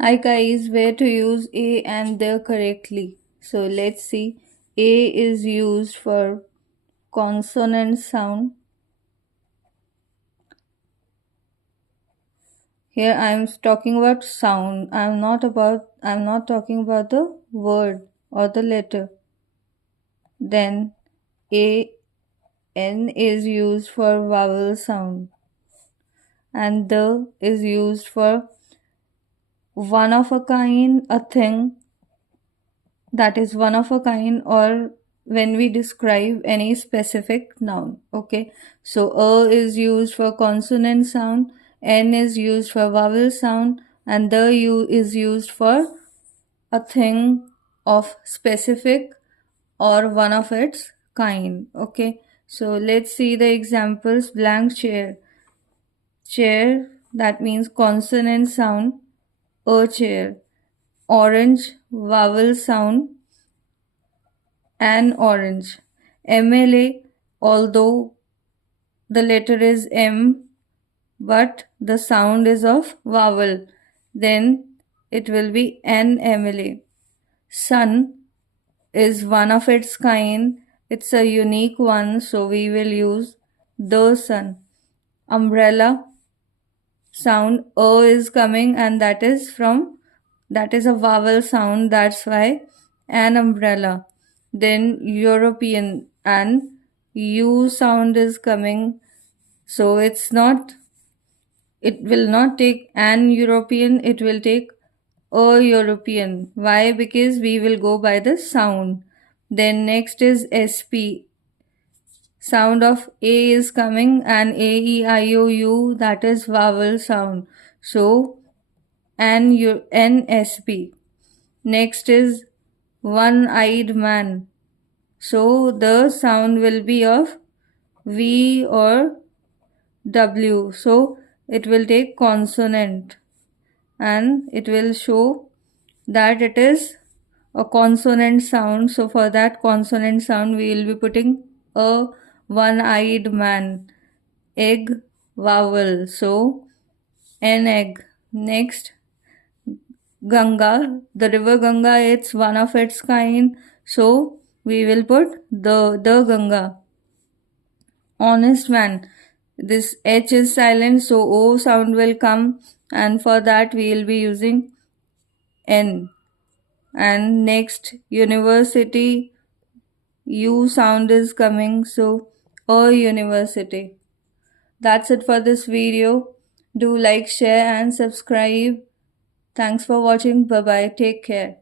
Hi guys, where to use a and the correctly. So let's see. A is used for consonant sound. Here I'm talking about sound. I'm not talking about the word or the letter. Then a n is used for vowel sound and the is used for one of a kind, a thing that is one of a kind, or when we describe any specific noun. Okay, so a is used for consonant sound, n is used for vowel sound, and the u is used for a thing of specific or one of its kind. Okay, so let's see the examples. Blank chair. Chair, that means consonant sound, a chair. Orange, vowel sound, an orange. MLA, although the letter is M, but the sound is of vowel, then it will be an MLA. Sun is one of its kind, it's a unique one, so we will use the sun. Umbrella, sound O is coming, and that is a vowel sound, that's why an umbrella. Then European, and U sound is coming, so it will not take an European, it will take a European. Why? Because we will go by the sound. Then next is SP. Sound of A is coming, and A, E, I, O, U, that is vowel sound. So NSP. Next is one-eyed man. So the sound will be of V or W. So it will take consonant and it will show that it is a consonant sound. So for that consonant sound, we will be putting a one-eyed man. Egg, vowel. So an egg. Next, Ganga, the river Ganga, it's one of its kind. So we will put the Ganga. Honest man. This H is silent, so O sound will come, and for that we will be using N. And next, university, U sound is coming, so a university. That's it for this video. Do like, share, and subscribe. Thanks for watching. Bye bye. Take care.